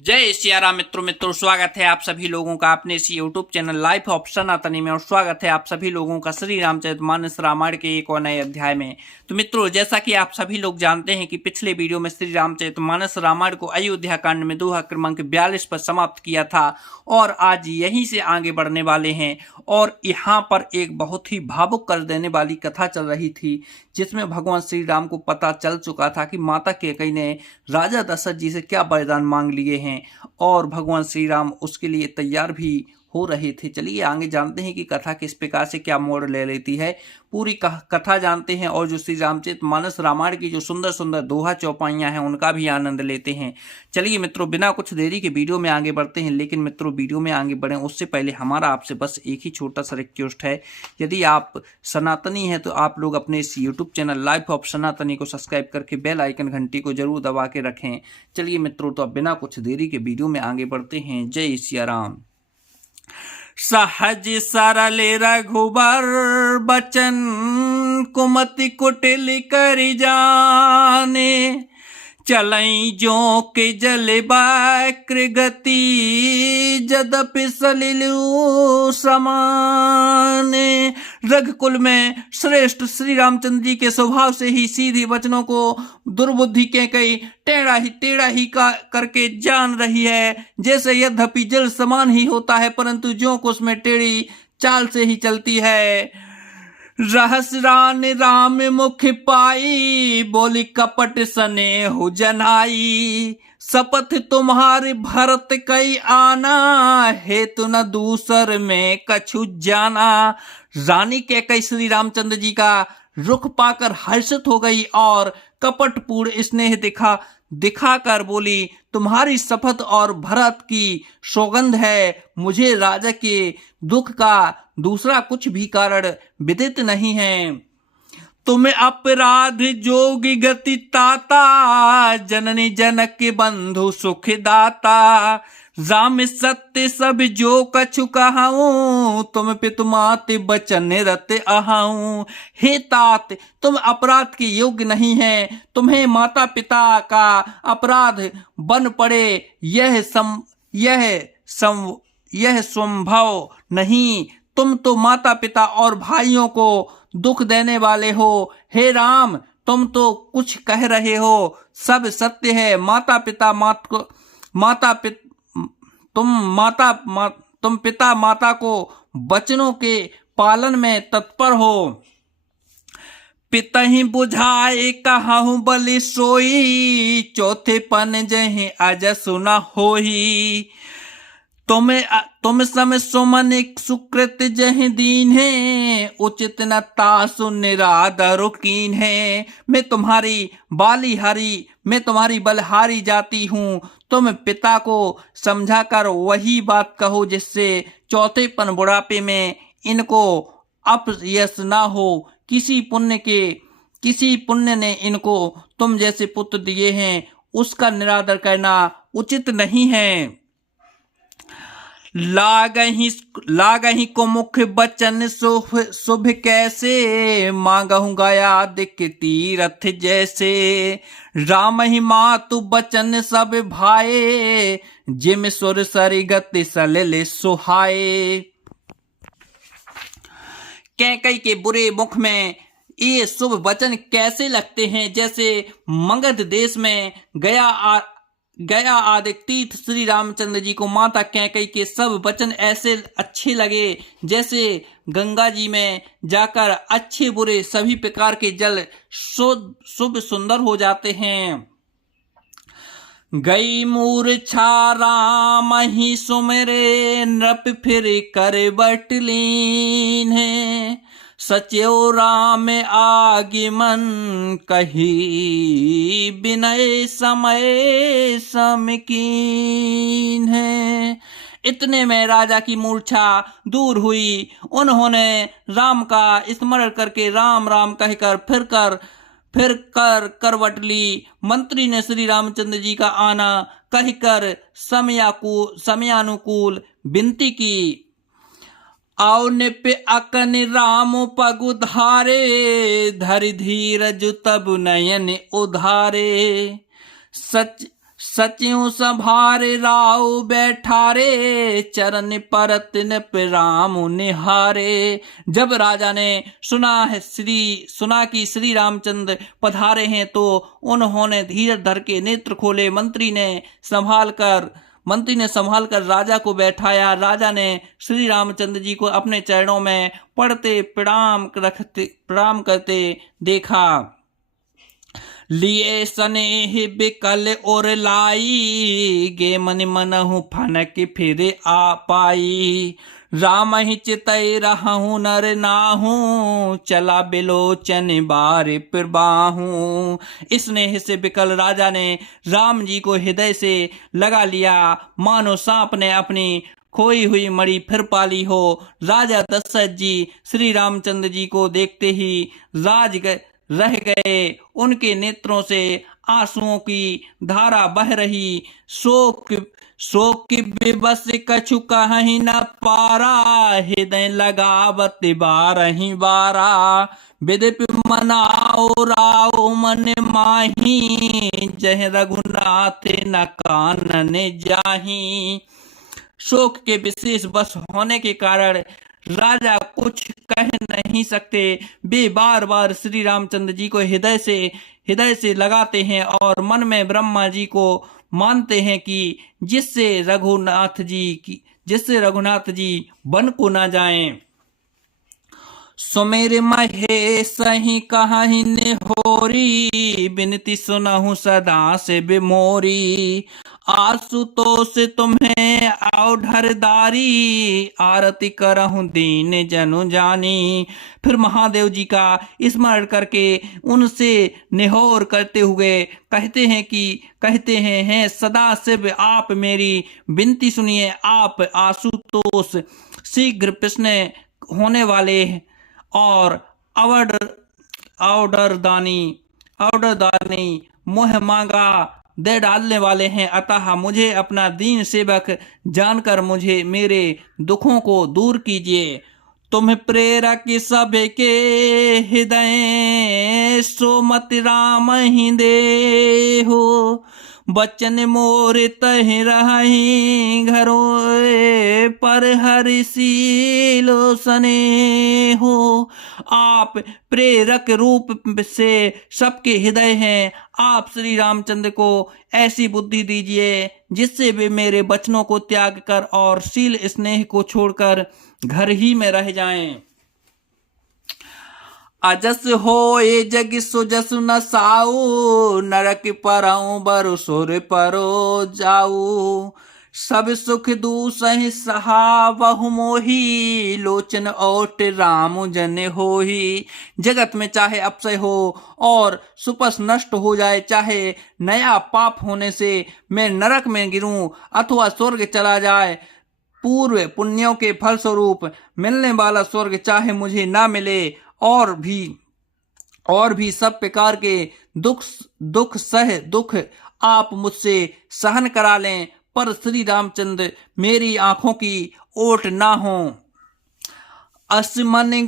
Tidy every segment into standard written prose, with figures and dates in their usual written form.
जय सिया राम मित्रों स्वागत है आप सभी लोगों का अपने इस यूट्यूब चैनल लाइफ ऑफ सनातनी में। और स्वागत है आप सभी लोगों का श्री रामचरितमानस रामायण के एक और नए अध्याय में। तो मित्रों, जैसा कि आप सभी लोग जानते हैं कि पिछले वीडियो में श्री रामचरितमानस रामायण को अयोध्या कांड में दोहा क्रमांक 42 पर समाप्त किया था और आज यहीं से आगे बढ़ने वाले हैं। और यहाँ पर एक बहुत ही भावुक कर देने वाली कथा चल रही थी, जिसमें भगवान श्री राम को पता चल चुका था कि माता कैकेयी ने राजा दशरथ जी से क्या वरदान मांग लिए हैं और भगवान श्री राम उसके लिए तैयार भी हो रहे थे। चलिए आगे जानते हैं कि कथा किस प्रकार से क्या मोड़ ले लेती है। पूरी कथा जानते हैं और जो श्री रामचरितमानस रामायण की जो सुंदर सुंदर दोहा चौपाइयां हैं उनका भी आनंद लेते हैं। चलिए मित्रों, बिना कुछ देरी के वीडियो में आगे बढ़ते हैं। लेकिन मित्रों, वीडियो में आगे बढ़ें उससे पहले हमारा आपसे बस एक ही छोटा सा रिक्वेस्ट है। यदि आप सनातनी हैं तो आप लोग अपने इस यूट्यूब चैनल लाइफ ऑफ सनातनी को सब्सक्राइब करके बेल आइकन घंटी को जरूर दबा के रखें। चलिए मित्रों, तो अब बिना कुछ देरी के वीडियो में आगे बढ़ते हैं। जय सिया राम। सहज सरल रघुबर बचन कुमति कुटिल कर जाने, चलई जो के जल वक्र गति जदपि सलिलु समाने। रघुकुल में श्रेष्ठ श्री रामचंद्र जी के स्वभाव से ही सीधी वचनों को दुर्बुद्धि के कई टेढ़ा ही करके जान रही है। जैसे यद्यपि जल समान ही होता है परंतु जो को उसमें टेढ़ी चाल से ही चलती है। रहस्य रान राम मुख पाई, बोली कपट सने हो जनाई। शपथ तुम्हारे भरत कई आना, हेतु न दूसर में कछु जाना। रानी कैकेयी श्री रामचंद्र जी का रुख पाकर हर्षित हो गई और कपटपूर्ण स्नेह दिखाकर बोली, तुम्हारी शपथ और भरत की सौगंध है, मुझे राजा के दुख का दूसरा कुछ भी कारण विदित नहीं है। तुम्हें अपराध जोगी गति ताता, जननी जनक बंधु सुख दाता। राम सत्य सब जो कछु कहाऊं, तुम पितु मात बचन रत आहाऊं। हे तात, तुम अपराध के योग्य नहीं है, तुम्हें माता पिता का अपराध बन पड़े यह संभव नहीं। तुम तो माता पिता और भाइयों को दुख देने वाले हो। हे राम, तुम तो कुछ कह रहे हो, सब सत्य है। तुम पिता माता को वचनों के पालन में तत्पर हो। पितहि बुझाए कहूँ बलि सोई, चौथे पन जहि अज सुना होही। तुम सम सुमन सुकृत जह दीन है, उचित न तासु निरादर कीन है। मैं तुम्हारी बलहारी जाती हूँ। तुम पिता को समझाकर वही बात कहो जिससे चौथेपन बुढ़ापे में इनको अपयश ना हो। किसी पुण्य ने इनको तुम जैसे पुत्र दिए हैं, उसका निरादर करना उचित नहीं है। लागही को मुख बचन शुभ कैसे, मांगहु गया दिक तीरथ जैसे। राम ही मातु बचन सब भाए, जिम सुर सरी गति सलिल सुहाए। कैकेयी के बुरे मुख में ये शुभ वचन कैसे लगते हैं, जैसे मगध देश में गया आदि तीर्थ श्री रामचंद्र जी को माता कैकेयी के सब वचन ऐसे अच्छे लगे जैसे गंगा जी में जाकर अच्छे बुरे सभी प्रकार के जल शुभ सुंदर हो जाते हैं। गई मूर्छा राम ही सुमेरे, नृप फिर कर बटलीन है। सच्यो राम आगमन कही, विनय समय समकीन है। इतने में राजा की मूर्छा दूर हुई। उन्होंने राम का स्मरण करके राम राम कहकर फिर कर करवट ली। मंत्री ने श्री रामचंद्र जी का आना कहकर समयानुकूल विनती की। आओ निप अकन राम पगु धारे, धरि धीरज तब नयन उधारे। सचिव संभारे राव बैठारे, चरण परत न राम निहारे। जब राजा ने सुना कि श्री रामचंद्र पधारे हैं तो उन्होंने धीरज धर के नेत्र खोले। मंत्री ने संभाल कर राजा को बैठाया। राजा ने श्री रामचंद्र जी को अपने चरणों में पड़ते प्रणाम करते देखा। लिए स्नेह बिकल और लाई, गे मन मनहु फनक फिर आ पाई। राम ही चितई रहूं नर नाहू, चला बिलोचन बार प्रबाहू। स्नेह से बिकल राजा ने राम जी को हृदय से लगा लिया, मानो सांप ने अपनी खोई हुई मणि फिर पाली हो। राजा दशरथ जी श्री रामचंद्र जी को देखते ही रह गए। उनके नेत्रों से आंसुओं की धारा बह रही। शोक की विवश कछु कहीं न पारा, हृदय लगावत बारही बारा। विदिप मनाओ राव मन माही, जह रघुनाथ न कानन जाही। शोक के विशेष वश होने के कारण राजा कुछ कह नहीं सकते। वे बार बार श्री रामचंद्र जी को हृदय से लगाते हैं और मन में ब्रह्मा जी को मानते हैं कि जिससे रघुनाथ जी वन को ना जाएं। सुमेर महेश ही कहीं होरी, बिनती सुनहु सदा से बिमोरी। आशुतोष तुम्हें औढरदारी, आरती करहूं दीन जनु जानी। फिर महादेव जी का स्मरण करके उनसे निहोर करते हुए कहते हैं सदा शिव आप मेरी विनती सुनिए। आप आशुतोष शीघ्र प्रश्न होने वाले और औडरदानी मोह मांगा दे डालने वाले हैं। अतः मुझे अपना दीन सेवक जानकर मुझे मेरे दुखों को दूर कीजिए। तुम प्रेरक सबके हृदय, सोमत राम ही दे हो। बचन मोर तह रही, घरों पर हरिशीलो सने हो। आप प्रेरक रूप से सबके हृदय हैं। आप श्री रामचंद्र को ऐसी बुद्धि दीजिए जिससे वे मेरे वचनों को त्याग कर और शील स्नेह को छोड़कर घर ही में रह जाएं। अजस होए जग सुजस न साऊ, नरक परऊं बरु सुर परो जाऊ। सब सुख दूसहि सहा बहु मोही, लोचन ओट राम जन होही। जगत में चाहे अपसय हो और सुपस नष्ट हो जाए, चाहे नया पाप होने से मैं नरक में गिरूं अथवा स्वर्ग चला जाए, पूर्व पुण्यों के फल स्वरूप मिलने वाला स्वर्ग चाहे मुझे ना मिले, और भी सब प्रकार के दुख आप मुझसे सहन करा लें, पर श्री रामचंद्र मेरी आंखों की ओट ना हो। असमन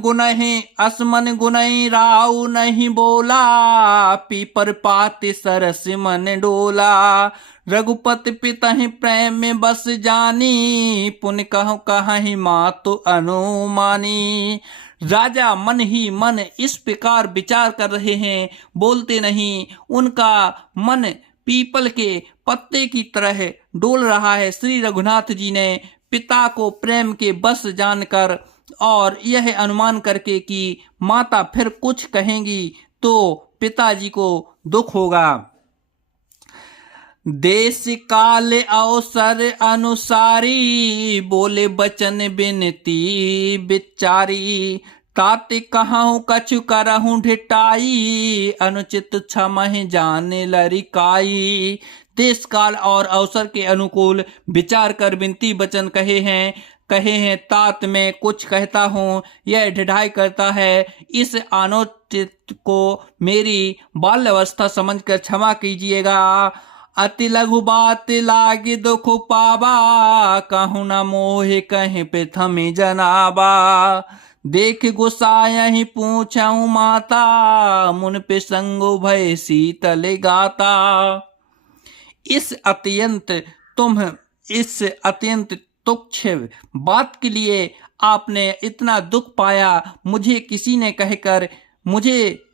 गुनहि राव नहीं बोला, पीपर पात सरस मन डोला। रघुपति पितहि प्रेम में बस जानी, पुन कहीं मातु अनुमानी। राजा मन ही मन इस प्रकार विचार कर रहे हैं, बोलते नहीं। उनका मन पीपल के पत्ते की तरह डोल रहा है। श्री रघुनाथ जी ने पिता को प्रेम के बस जानकर और यह अनुमान करके कि माता फिर कुछ कहेंगी तो पिताजी को दुख होगा, देश काल अवसर अनुसारी, बोले बचन बिनती बिचारी। ताति कहूँ कछु करहूँ ढिटाई, अनुचित क्षमहि जाने लरिकाई। देश काल और अवसर के अनुकूल विचार कर विनती वचन कहे हैं। तात में कुछ कहता हूँ, यह ढिठाई करता है। इस अनुचित को मेरी बाल्यावस्था समझकर क्षमा कीजिएगा। अति लघु बात लागी दुख पावा, कहूँ न मोह कहीं प्रथम जनाबा। देख गुसायहि पूछऊं माता, मुन पे संगो भय शीतल गाता। इस अत्यंत तुच्छ बात के लिए आपने इतना दुख पाया। मुझे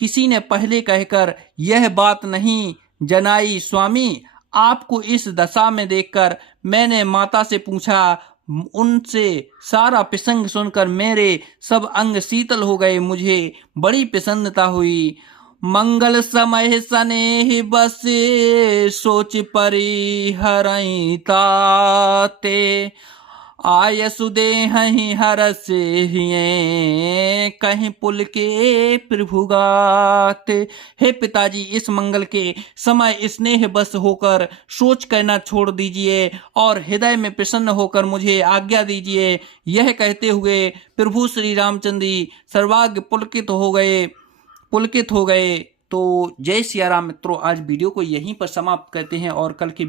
किसी ने पहले कहकर यह बात नहीं जनाई स्वामी। आपको इस दशा में देखकर मैंने माता से पूछा। उनसे सारा प्रसंग सुनकर मेरे सब अंग शीतल हो गए। मुझे बड़ी प्रसन्नता हुई। मंगल समय स्नेह बस सोच परिहरई ताते आय सुदेहि हरस हिये कहीं पुल के प्रभुगात। हे पिताजी, इस मंगल के समय स्नेह बस होकर सोच करना छोड़ दीजिए और हृदय में प्रसन्न होकर मुझे आज्ञा दीजिए। यह कहते हुए प्रभु श्री रामचंद्र जी सर्वाग्र पुलकित हो गए। तो जय सिया राम मित्रों, आज वीडियो को यहीं पर समाप्त करते हैं और कल की